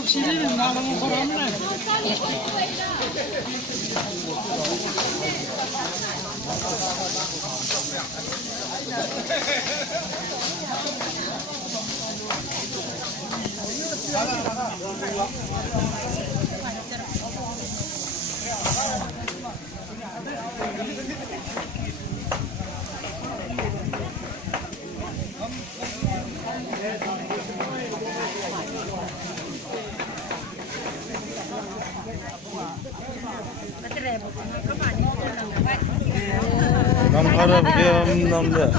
Subsidi 나는 거라면 남파라 비게 남자.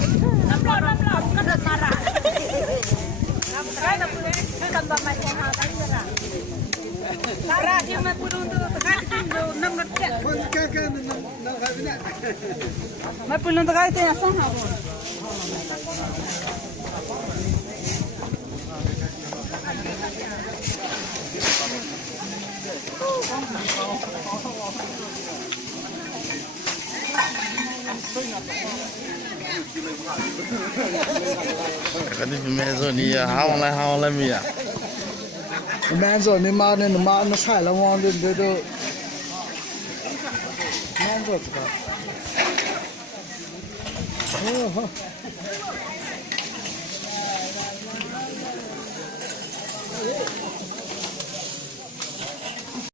Kadi mezo ni ya hawan lai mi ya. 蛮早你妈那菜了，往这都蛮早知道。哦好。